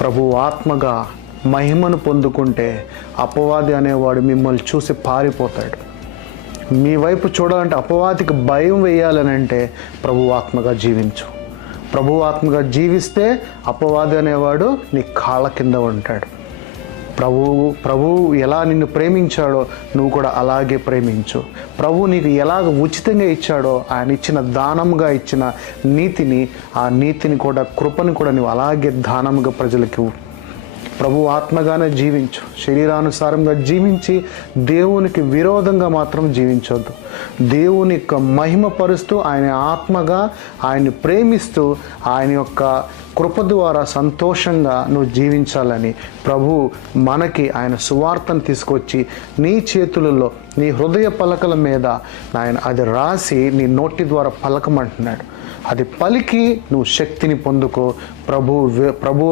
ప్రభు ఆత్మగా మహిమను పొందుకుంటే అపవాది అనేవాడు మిమ్మల్ని చూసి పారిపోతాడు. మీ వైపు చూడాలంటే, అపవాదికి భయం వేయాలని అంటే ప్రభు ఆత్మగా జీవించు. ప్రభు ఆత్మగా జీవిస్తే అపవాది అనేవాడు నీ కాళ్ళ కింద ఉంటాడు. ప్రభువు ఎలా నిన్ను ప్రేమించాడో నువ్వు కూడా అలాగే ప్రేమించు. ప్రభువు నీకు ఎలాగ ఉచితంగా ఇచ్చాడో, ఆయన ఇచ్చిన దానముగా ఇచ్చిన ఆ నీతిని కూడా, కృపని కూడా నువ్వు అలాగే దానముగా ప్రజలకు. ప్రభు ఆత్మగానే జీవించు. శరీరానుసారంగా జీవించి దేవునికి విరోధంగా మాత్రం జీవించొద్దు. దేవుని యొక్క మహిమపరుస్తూ, ఆయన ఆత్మగా ఆయన్ని ప్రేమిస్తూ, ఆయన యొక్క కృప ద్వారా సంతోషంగా నువ్వు జీవించాలని ప్రభు మనకి ఆయన సువార్తను తీసుకొచ్చి నీ చేతులలో, నీ హృదయ పలకల మీద ఆయన అది రాసి నీ నోటి ద్వారా పలకమంటున్నాడు. అది పలికి నువ్వు శక్తిని పొందుకో. ప్రభు